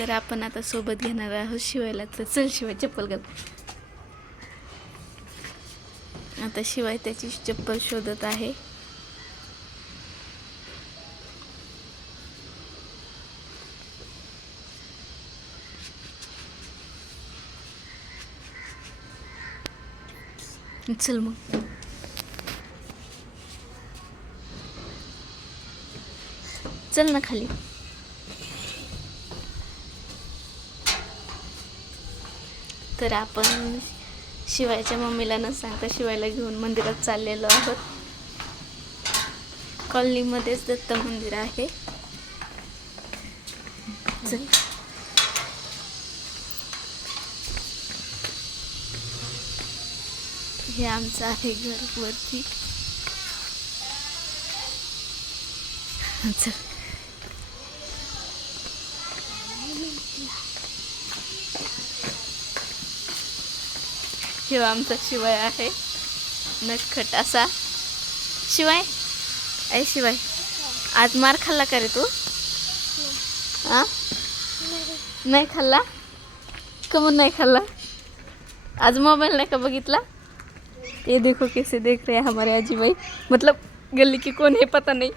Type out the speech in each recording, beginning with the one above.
तर आपण आता सोबत घेणार आहोत शिवायला. तर चल शिवाय चप्पल घाल. आता शिवाय त्याची चप्पल शोधत आहे. चल मग चल ना खाली. तर आपण शिवायच्या मम्मीला न सांगता शिवायला घेऊन मंदिरात चाललेलो आहोत. कॉलनीमध्येच दत्त मंदिर आहे. चल. हे आमचं आहे घर वरती. चल. हे आमचा शिवाय आहे, नटखट असा. शिवाय ऐ शिवाय, आज मार खाल्ला का रे तू? नाही खाल्ला. कमून नाही खाल्ला? आज मोबाईल नाही का बघितला? ये देखो कैसे देख रहे हैं हमारे आजी भाई, मतलब गली की कोण हे पता नाही.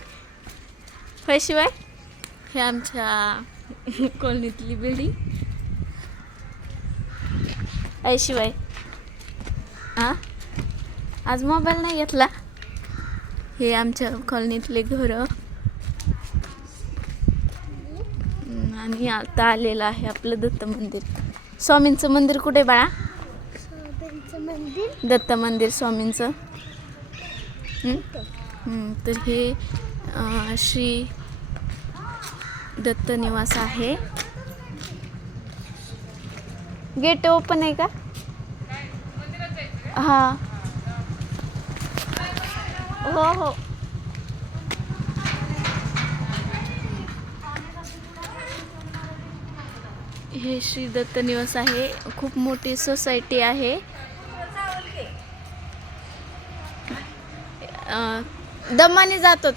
होय शिवाय. हे आमच्या कॉलनीतली बिल्डिंग. ऐ शिवाय, आज मोबाईल नाही घेतला. हे आमच्या कॉलनीतले घरं. आणि आता आलेलं आहे आपलं दत्त मंदिर. स्वामींचं मंदिर कुठे बाळा? दत्त मंदिर स्वामींचं. तर हे श्री दत्त निवास आहे. गेट ओपन आहे का? हा हो हो. हे श्री दत्त निवास आहे. खूप मोठी सोसायटी आहे. दमाने जातो.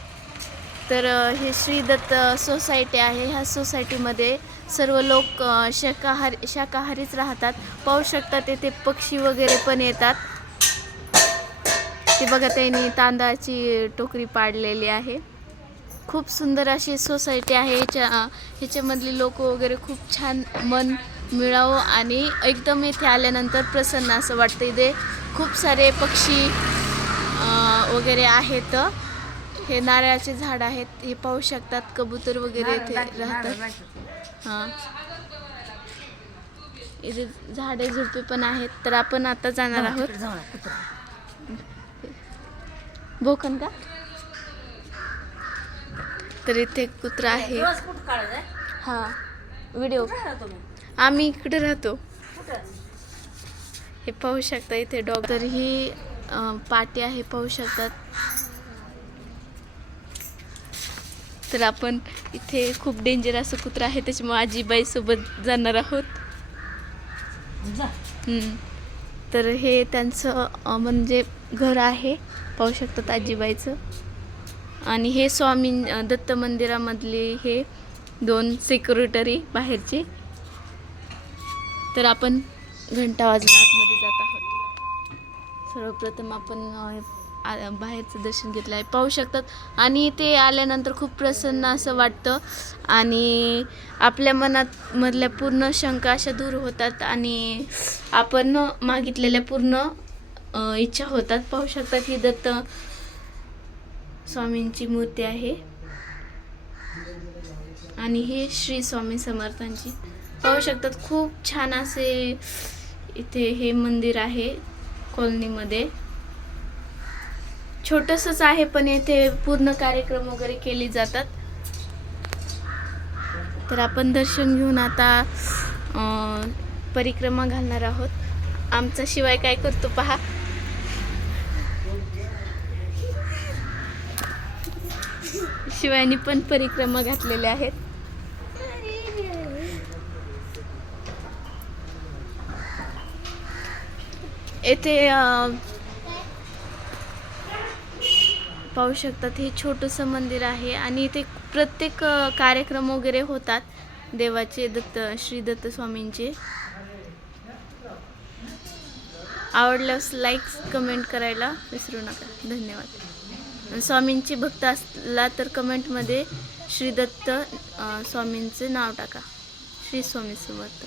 तर हे श्री दत्त सोसायटी आहे. ह्या सोसायटीमध्ये सर्व लोक शाकाहारीच राहतात. पाहू शकतात येथे पक्षी वगैरे पण येतात. ते बघा, त्यांनी तांदळाची टोकरी पाडलेली आहे. खूप सुंदर अशी सोसायटी आहे. ह्याच्यामधली लोक वगैरे खूप छान, मन मिळावं आणि एकदम इथे आल्यानंतर प्रसन्न असं वाटतं. इथे खूप सारे पक्षी वगैरे आहेत. हे नारळाचे झाड आहेत. हे पाहू शकतात. कबूतर वगैरे इथे राहतात. हां, इथे झाडे झुडपे पण आहेत. तर आपण आता जाणार आहोत. भोकन का? तर इथे कुत्रा आहे. हा, व्हिडिओ. आम्ही इकडे राहतो. हे पाहू शकता इथे डॉग. तर ही पाटी आहे, पाहू शकतात. तर आपण इथे खूप डेंजर असं कुत्रा आहे, त्याच्यामुळे आजीबाई सोबत जाणार आहोत. तर हे त्यांचं म्हणजे घर आहे, पाहू शकतात आजीबाईचं. आणि हे स्वामी दत्त मंदिरामधले हे 2 सिक्युरिटरी बाहेरचे. तर आपण घंटा वाजला आतमध्ये जात आहोत. सर्वप्रथम आपण बाहेरचं दर्शन घेतलं आहे, पाहू शकतात. आणि ते आल्यानंतर खूप प्रसन्न असं वाटतं आणि आपल्या मनामधल्या पूर्ण शंका अशा दूर होतात आणि आपण मागितलेल्या पूर्ण इच्छा होतात. पाहू शकतात ही दत्त स्वामींची मूर्ती आहे आणि हे श्री स्वामी समर्थांची. पाहू शकतात खूप छान असे इथे हे मंदिर आहे. कॉलनीमध्ये छोटंसंच आहे, पण येथे पूर्ण कार्यक्रम वगैरे केले जातात. तर आपण दर्शन घेऊन आता परिक्रमा घालणार आहोत. आमचा शिवाय काय करतो पहा. शिवायनी पण परिक्रमा घातलेल्या आहेत. येथे पाहू शकतात हे छोटंसं मंदिर आहे आणि इथे प्रत्येक कार्यक्रम वगैरे होतात. देवाचे श्री दत्त स्वामींचे. आवडल्यास लाईक्स कमेंट करायला विसरू नका. धन्यवाद. स्वामींची भक्त असला तर कमेंटमध्ये श्री दत्त स्वामींचे नाव टाका. श्री स्वामी समर्थ.